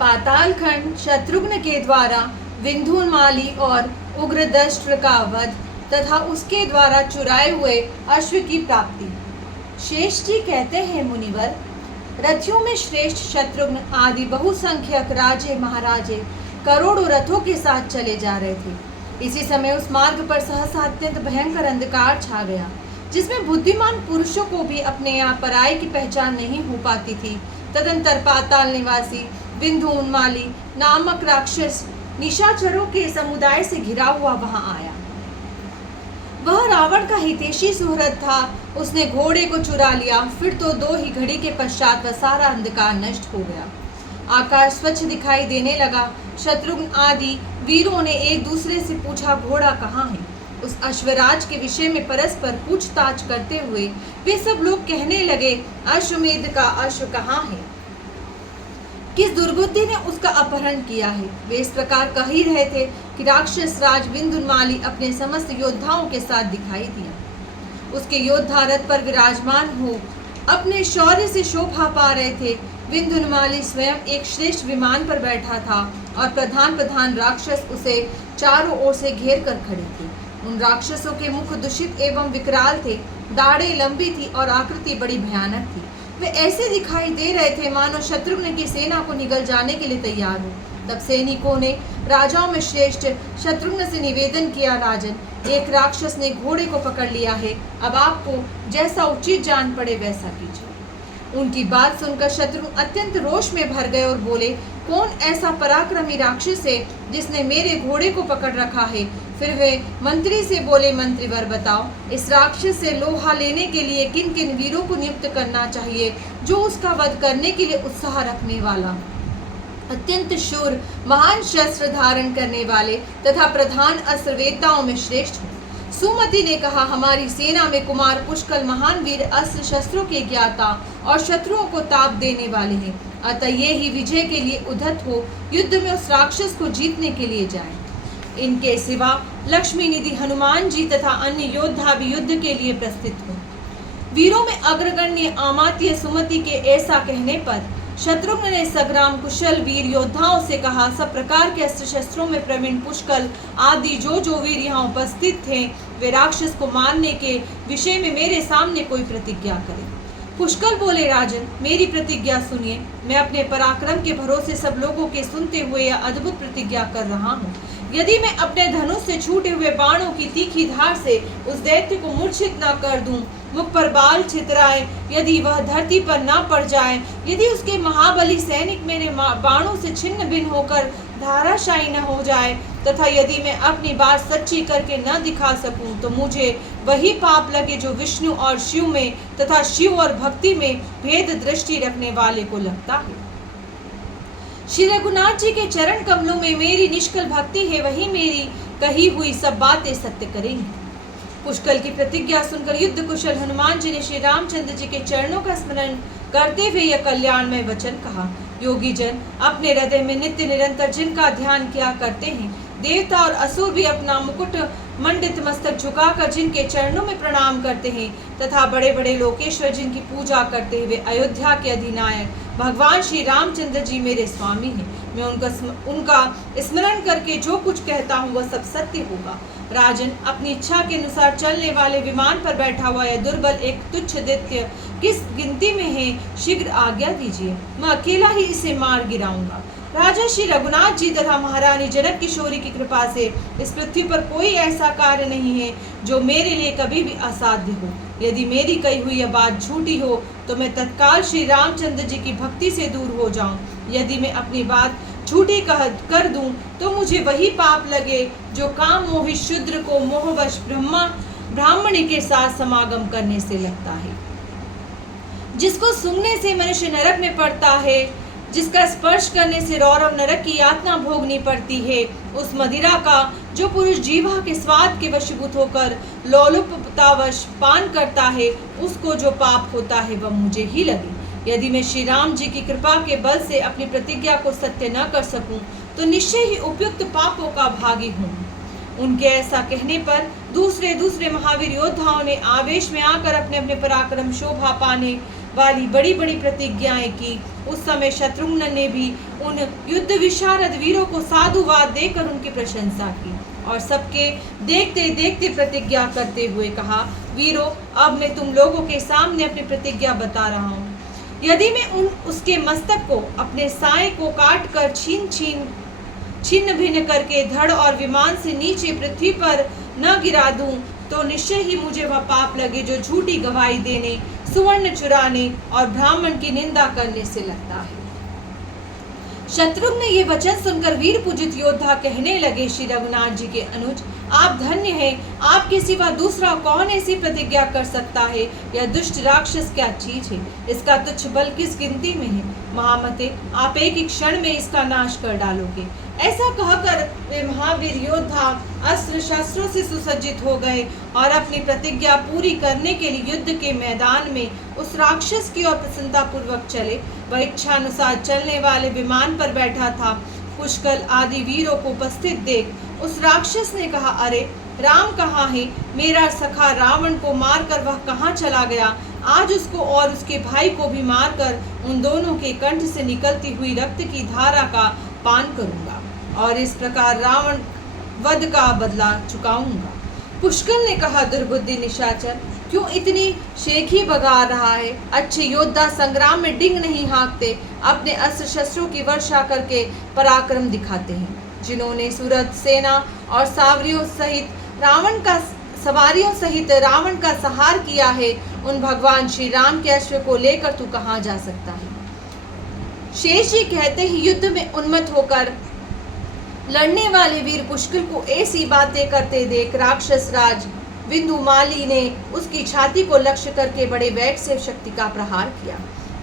पातालखंड शत्रुघ्न के द्वारा विंध्योन्माली और उग्रदष्ट्र का वध तथा उसके द्वारा चुराए हुए अश्व की प्राप्ति। शेष जी कहते हैं, मुनिवर, रथियों में श्रेष्ठ शत्रुघ्न आदि बहुसंख्यक राजे महाराजे करोड़ों रथों के साथ चले जा रहे थे। इसी समय उस मार्ग पर सहसा अत्यंत भयंकर अंधकार छा गया, जिसमें बुद्धिमान पुरुषों को भी अपने यहाँ पराये की पहचान नहीं हो पाती थी। तदंतर पाताल निवासी विंध्योन्माली नामक राक्षस निशाचरों के समुदाय से घिरा हुआ वहां आया। वह रावण का हितैषी सुहृद था। उसने घोड़े को चुरा लिया। फिर तो 2 ही घड़ी के पश्चात वह सारा अंधकार नष्ट हो गया। आकाश स्वच्छ दिखाई देने लगा। शत्रुघ्न आदि वीरों ने एक दूसरे से पूछा, घोड़ा कहाँ है? उस अश्वराज के विषय में परस्पर पूछताछ करते हुए वे सब लोग कहने लगे, अश्वमेध का अश्व कहाँ है? किस दुर्बुद्धि ने उसका अपहरण किया है? वे इस प्रकार कह ही रहे थे कि राक्षस राज विंध्योन्माली अपने समस्त योद्धाओं के साथ दिखाई दिया। उसके योद्धा रथ पर विराजमान हो अपने शौर्य से शोभा पा रहे थे। विंध्योन्माली स्वयं एक श्रेष्ठ विमान पर बैठा था और प्रधान राक्षस उसे चारों ओर से घेर कर खड़े थे। उन राक्षसों के मुख दूषित एवं विकराल थे, दाढ़ें लंबी थी और आकृति बड़ी भयानक थी। वे ऐसे दिखाई दे रहे थे मानो शत्रुघ्न की सेना को निगल जाने के लिए तैयार हो। तब सैनिकों ने राजाओं में श्रेष्ठ शत्रुघ्न से निवेदन किया, राजन, एक राक्षस ने घोड़े को पकड़ लिया है। अब आपको जैसा उचित जान पड़े वैसा कीजिए। उनकी बात सुनकर शत्रुघ्न अत्यंत रोष में भर गए और बोले, कौन ऐसा पराक्रमी राक्षस है जिसने मेरे घोड़े को पकड़ रखा है? फिर वे मंत्री से बोले, मंत्रीवर बताओ, इस राक्षस से लोहा लेने के लिए किन किन वीरों को नियुक्त करना चाहिए जो उसका वध करने के लिए उत्साह रखने वाला, अत्यंत शूर, महान शस्त्र धारण करने वाले तथा प्रधान अस्त्रवेत्ताओं में श्रेष्ठ हो। सुमति ने कहा, हमारी सेना में कुमार पुष्कल महान वीर अस्त्र शस्त्रों के ज्ञाता और शत्रुओं को ताप देने वाले हैं। अतः ये ही विजय के लिए उद्धत हो युद्ध में उस राक्षस को जीतने के लिए जाएं। इनके सिवा लक्ष्मी निधि हनुमान जी तथा अन्य योद्धा भी युद्ध के लिए प्रस्थित हो। वीरों में अग्रगण्य अमात्य सुमति के ऐसा कहने पर शत्रुघ्न ने सग्राम कुशल वीर योद्धाओं से कहा, सब प्रकार के अस्त्र शस्त्रों में प्रवीण पुष्कल आदि जो वीर यहाँ उपस्थित थे, वे राक्षस को मारने के विषय में मेरे सामने कोई प्रतिज्ञा करें। पुष्कल बोले, राजन, मेरी प्रतिज्ञा सुनिए। मैं अपने पराक्रम के भरोसे सब लोगों के सुनते हुए यह अद्भुत प्रतिज्ञा कर रहा हूँ। यदि मैं अपने धनुष से छूटे हुए बाणों की तीखी धार से उस दैत्य को मूर्छित न कर दूं, मुख पर बाल छितराए, यदि वह धरती पर न पड़ जाए, यदि उसके महाबली सैनिक मेरे बाणों से छिन्न भिन्न होकर धाराशायी न हो जाए, तथा यदि मैं अपनी बात सच्ची करके न दिखा सकूं, तो मुझे वही पाप लगे जो विष्णु और शिव में तथा शिव और भक्ति में भेद दृष्टि रखने वाले को लगता है। श्री रघुनाथ जी के चरण कमलों में मेरी निष्कल भक्ति है, वही मेरी कही हुई सब बातें सत्य करेंगी। पुष्कल की प्रतिज्ञा सुनकर युद्ध कुशल हनुमान जी ने श्री रामचंद्र जी के चरणों का स्मरण करते हुए यह कल्याणमय वचन कहा, योगी जन अपने हृदय में नित्य निरंतर जिनका ध्यान किया करते हैं, देवता और असुर भी अपना मुकुट मंडित मस्तक झुकाकर जिनके चरणों में प्रणाम करते हैं, तथा बड़े बड़े लोकेश्वर जिनकी पूजा करते हुए अयोध्या के अधिनायक भगवान श्री रामचंद्र जी मेरे स्वामी हैं। मैं उनका स्मरण करके जो कुछ कहता हूँ वह सब सत्य होगा। राजन, अपनी इच्छा के अनुसार चलने वाले विमान पर बैठा हुआ यह दुर्बल एक तुच्छ दैत्य किस गिनती में है, शीघ्र आज्ञा दीजिए, मैं अकेला ही इसे मार गिराऊंगा। राजा श्री रघुनाथ जी तथा महारानी जनक किशोरी की कृपा से इस पृथ्वी पर कोई ऐसा कार्य नहीं है जो मेरे लिए कभी भी असाध्य हो। यदि मेरी कही हुई यह बात झूठी हो तो मैं तत्काल श्री रामचंद्र जी की भक्ति से दूर हो जाऊं। यदि मैं अपनी बात झूठी कर दूं तो मुझे वही पाप लगे जो काम मोहित शूद्र को मोहवश ब्राह्मणी के साथ समागम करने से लगता है, जिसको सूंघने से मनुष्य नरक में पड़ता है, जिसका स्पर्श करने से रौरव नरक की यातना भोगनी पड़ती है, उस मदिरा का जो पुरुष जीवा के स्वाद के वशीभूत होकर लोलुपतावश पान करता है, उसको जो पाप होता है वह मुझे ही लगे। यदि मैं श्री राम जी की कृपा के बल से अपनी प्रतिज्ञा को सत्य न कर सकूं, तो निश्चय ही उपयुक्त पापों का भागी हूँ। उनके ऐसा कहने पर दूसरे महावीर योद्धाओं ने आवेश में आकर अपने अपने पराक्रम शोभा पाने वाली बड़ी बड़ी प्रतिज्ञाएं की। उस समय शत्रुघ्न ने भी उन युद्ध विशारद वीरों को साधुवाद देकर उनकी प्रशंसा की और सबके देखते देखते प्रतिज्ञा करते हुए कहा, वीरों, अब मैं तुम लोगों के सामने अपनी प्रतिज्ञा बता रहा हूँ। यदि मैं उसके मस्तक को अपने साए को काट कर छिन्न भिन्न करके धड़ और विमान से नीचे पृथ्वी पर न गिरा दूं, तो निश्चय ही मुझे वह पाप लगे जो झूठी गवाही देने, सुवर्ण चुराने और ब्राह्मण की निंदा करने से लगता है। शत्रुघ्न ये वचन सुनकर वीर पूजित योद्धा कहने लगे, श्री रघुनाथ जी के अनुज, आप धन्य हैं। आपके सिवा दूसरा कौन ऐसी प्रतिज्ञा कर सकता है? यह दुष्ट राक्षस क्या चीज है? इसका तुच्छ बल किस गिनती में है? महामते, आप एक ही क्षण में इसका नाश कर डालोगे। ऐसा कहकर वे महावीर योद्धा अस्त्र शस्त्रों से सुसज्जित हो गए और अपनी प्रतिज्ञा पूरी करने के लिए युद्ध के मैदान में उस राक्षस की ओर प्रसन्नता पूर्वक चले। वह इच्छानुसार चलने वाले विमान पर बैठा था। पुष्कल आदि वीरों को उपस्थित देख उस राक्षस ने कहा, अरे राम कहाँ है? मेरा सखा रावण को मारकर वह कहाँ चला गया? आज उसको और उसके भाई को भी मारकर उन दोनों के कंठ से निकलती हुई रक्त की धारा का पान करूंगा और इस प्रकार रावण वध का बदला चुकाऊंगा। पुष्कल ने कहा, दुर्बुद्धि निशाचर, क्यों इतनी शेखी बगा रहा है? अच्छे योद्धा संग्राम में डिंग नहीं हाँकते, अपने अस्त्र शस्त्रों की वर्षा करके पराक्रम दिखाते हैं। जिन्होंने सूरत सेना और सवारियों सहित रावण का संहार किया है, उन भगवान श्री राम के अश्व को लेकर तू कहाँ जा सकता है? शेष जी कहते ही युद्ध में उन्मत्त होकर लड़ने वाले वीर पुष्कल को ऐसी बातें करते देख राक्षस राज विंधुमाली ने उसकी छाती को लक्ष्य करके बड़े वेग से शक्ति का प्रहार किया।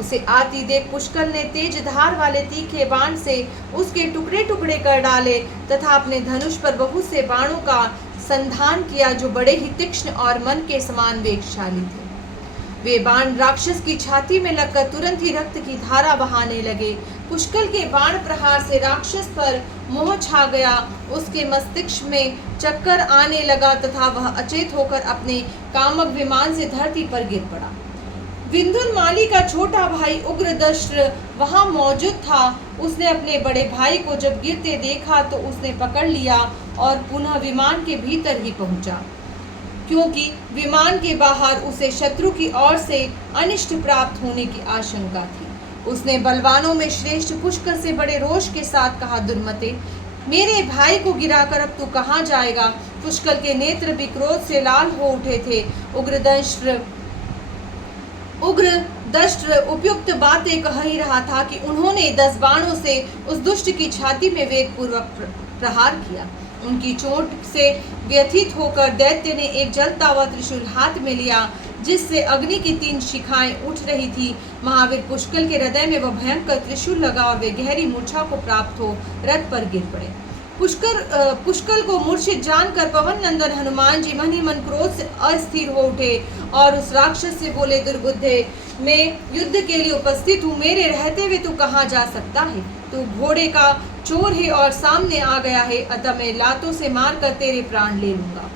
उसे आती देख पुष्कल ने तेज धार वाले तीखे बाण से उसके टुकड़े टुकड़े कर डाले तथा अपने धनुष पर बहुत से बाणों का संधान किया जो बड़े ही तीक्ष्ण और मन के समान वेगशाली थे। वे बाण राक्षस की छाती में लगकर तुरंत ही रक्त की धारा बहाने लगे। पुष्कल के बाण प्रहार से राक्षस पर मोह छा गया। उसके मस्तिष्क में चक्कर आने लगा तथा वह अचेत होकर अपने कामक विमान से धरती पर गिर पड़ा। विंधुनमाली का छोटा भाई उग्रदष्ट्र वहां मौजूद था। उसने अपने बड़े भाई को जब गिरते देखा तो उसने पकड़ लिया और पुनः विमान के भीतर ही पहुंचा, क्योंकि विमान के बाहर उसे शत्रु की ओर से अनिष्ट प्राप्त होने की आशंका थी। उसने बलवानों में श्रेष्ठ पुष्कर से बड़े रोष के साथ कहा, दुर्मते, मेरे भाई को गिराकर अब तू कहाँ जाएगा? पुष्कर के नेत्र भी क्रोध से लाल हो उठे थे। उग्रदष्ट्र उपयुक्त बातें कह ही रहा था कि उन्होंने 10 बाणों से उस दुष्ट की छाती में वेगपूर्वक प्रहार किया। उनकी चोट से व्यथित होकर दैत्य ने एक जलता हुआ त्रिशूल हाथ में लिया जिससे अग्नि की 3 शिखाएं उठ रही थी। महावीर पुष्कल के हृदय में वह भयंकर त्रिशूल लगा और वे गहरी मूर्छा को प्राप्त हो रथ पर गिर पड़े। पुष्कल को मूर्छित जानकर पवन नंदन हनुमान जी मन ही मन क्रोध से अस्थिर हो उठे और उस राक्षस से बोले, दुर्बुद्धे, मैं युद्ध के लिए उपस्थित हूँ, मेरे रहते हुए तू कहाँ जा सकता है? तू घोड़े का चोर है और सामने आ गया है, अतः मैं लातों से मारकर तेरे प्राण ले लूंगा।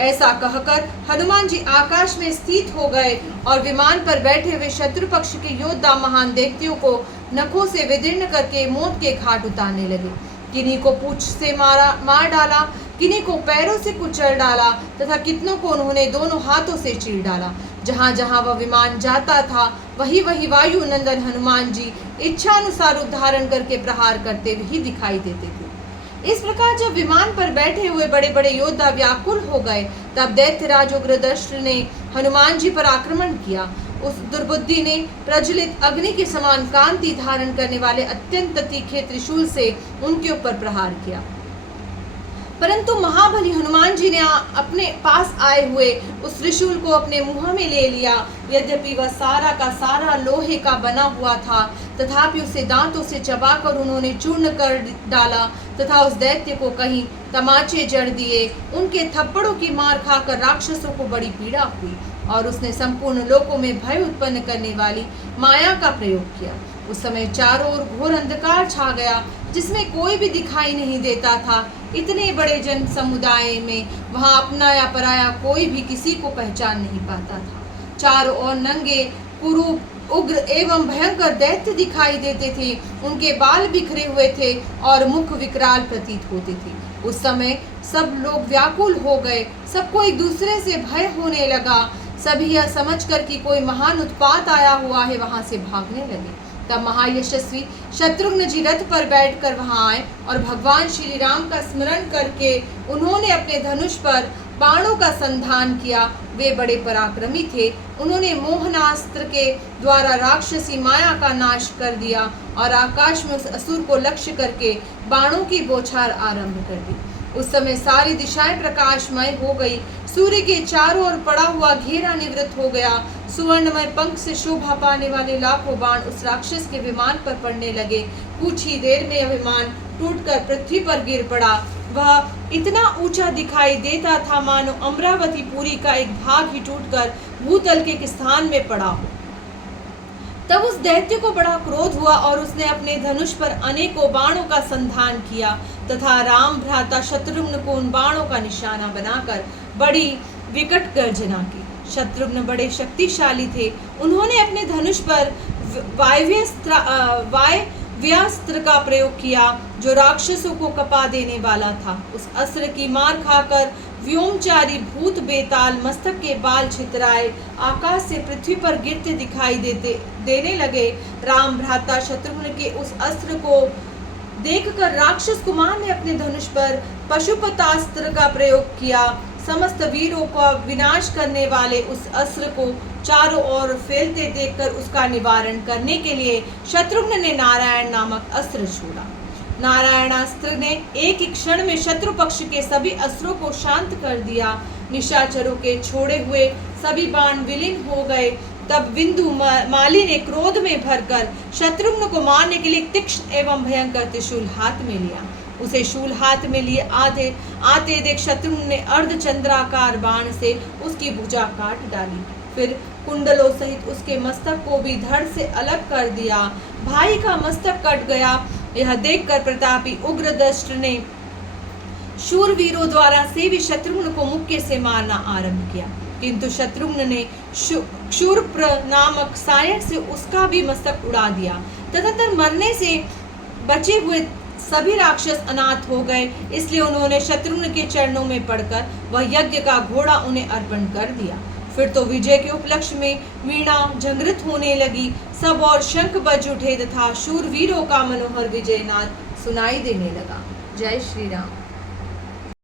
ऐसा कहकर हनुमान जी आकाश में स्थित हो गए और विमान पर बैठे हुए शत्रु पक्ष के योद्धा महान दैत्यों को नखों से विदीर्ण करके मौत के घाट उतारने लगे। किन्हीं को पूंछ से मार डाला, किन्हीं को पैरों से कुचल डाला तथा कितनों को उन्होंने दोनों हाथों से चीर डाला। जहाँ जहाँ वह विमान जाता था वही वही वायु नंदन हनुमान जी इच्छानुसार रूप धारण करके प्रहार करते ही दिखाई देते थे। इस प्रकार जब विमान पर बैठे हुए बड़े बड़े योद्धा व्याकुल हो गए, तब दैत्यराज उग्रदष्ट्र ने हनुमान जी पर आक्रमण किया। उस दुर्बुद्धि ने प्रज्वलित अग्नि के समान कांति धारण करने वाले अत्यंत तीखे त्रिशूल से उनके ऊपर प्रहार किया, परंतु महाबली हनुमान जी ने अपने पास आए हुए उस त्रिशूल को अपने मुंह में ले लिया। यद्यपि वह सारा का सारा लोहे का बना हुआ था, तथापि उसे दांतों से चबाकर उन्होंने चूर्ण कर डाला तथा उस दैत्य को कहीं तमाचे जड़ दिए। उनके थप्पड़ों की मार खाकर राक्षसों को बड़ी पीड़ा हुई और उसने संपूर्ण लोकों में भय उत्पन्न करने वाली माया का प्रयोग किया। उस समय चारों ओर घोर अंधकार छा गया, जिसमें कोई भी दिखाई नहीं देता था। इतने बड़े जन समुदाय में वहां अपना या पराया कोई भी किसी को पहचान नहीं पाता था। चारों ओर नंगे कुरूप उग्र एवं भयंकर दैत्य दिखाई देते थे। उनके बाल बिखरे हुए थे और मुख विकराल प्रतीत होते थे। उस समय सब लोग व्याकुल हो गए, सबको एक दूसरे से भय होने लगा। सभी यह समझकर कि कोई महान उत्पात आया हुआ है, वहां से भागने लगे। तब महायशस्वी शत्रुघ्न जी रथ पर बैठकर वहां आए और भगवान श्री राम का स्मरण करके उन्होंने अपने धनुष पर बाणों का संधान किया। वे बड़े पराक्रमी थे। उन्होंने मोहनास्त्र के द्वारा राक्षसी माया का नाश कर दिया और आकाश में उस असुर को लक्ष्य करके बाणों की बौछार आरंभ कर दी। उस समय सारी दिशाएं प्रकाशमय हो गई। सूर्य के चारों ओर पड़ा हुआ घेरा निवृत्त हो गया। सुवर्णमय पंख से शोभा पाने वाले लाखों बाण उस राक्षस के विमान पर पड़ने लगे। कुछ ही देर में यह विमान टूटकर पृथ्वी पर गिर पड़ा। वह इतना ऊंचा दिखाई देता था मानो अमरावती पुरी का एक भाग ही टूटकर भूतल के एक स्थान में पड़ा हो। तब उस दैत्य को बड़ा क्रोध हुआ और उसने अपने धनुष पर अनेकों बाणों का संधान किया तथा राम भ्राता शत्रुघ्न को उन बाणों का निशाना बनाकर बड़ी विकट गर्जना की। शत्रुघ्न बड़े शक्तिशाली थे। उन्होंने अपने धनुष पर वायव्यास्त्र का प्रयोग किया जो राक्षसों को कपा देने वाला था। उस अस्त्र की मार खाकर व्योमचारी भूत बेताल मस्तक के बाल छितराए आकाश से पृथ्वी पर गिरते दिखाई देने लगे। राम भ्राता शत्रुघ्न के उस अस्त्र को देखकर राक्षस कुमार ने अपने धनुष पर पशुपतास्त्र का प्रयोग किया। समस्त वीरों का विनाश करने वाले उस अस्त्र को चारों ओर फैलते देखकर उसका निवारण करने के लिए शत्रुघ्न ने नारायण नामक अस्त्र छोड़ा। नारायणास्त्र ने एक ही क्षण में शत्रु पक्ष के सभी अस्त्रों को शांत कर दिया। निशाचरों के छोड़े हुए सभी बाण विलीन हो गए। तब विंधु माली ने क्रोध में भरकर शत्रुघ्न को मारने के लिए तीक्ष्ण एवं भयंकर त्रिशूल हाथ में लिया। उसे शूल हाथ में लिए आते देख शत्रुघ्न ने अर्धचंद्राकार बाण से उसकी भुजा काट डाली। फिर कुंडलों सहित उसके मस्तक को भी धड़ से अलग कर दिया। भाई का मस्तक कट गया। यह देखकर प्रतापी उग्रदष्ट ने शूरवीरों द्वारा सेवी शत्रुघ्न को मुक्के से मारना आरंभ किया, किंतु शत्रुघ्न ने क्षुरप्र नामक सायक से उसका भी मस्तक उड़ा दिया। तदंतर मरने से बचे हुए सभी राक्षस अनाथ हो गए। इसलिए उन्होंने शत्रुघ्न के चरणों में पड़कर वह यज्ञ का घोड़ा उन्हें अर्पण कर दिया। फिर तो विजय के उपलक्ष्य में वीणा झंकृत होने लगी। सब और शंख बज उठे तथा शूरवीरों का मनोहर विजयनाद सुनाई देने लगा। जय श्री राम।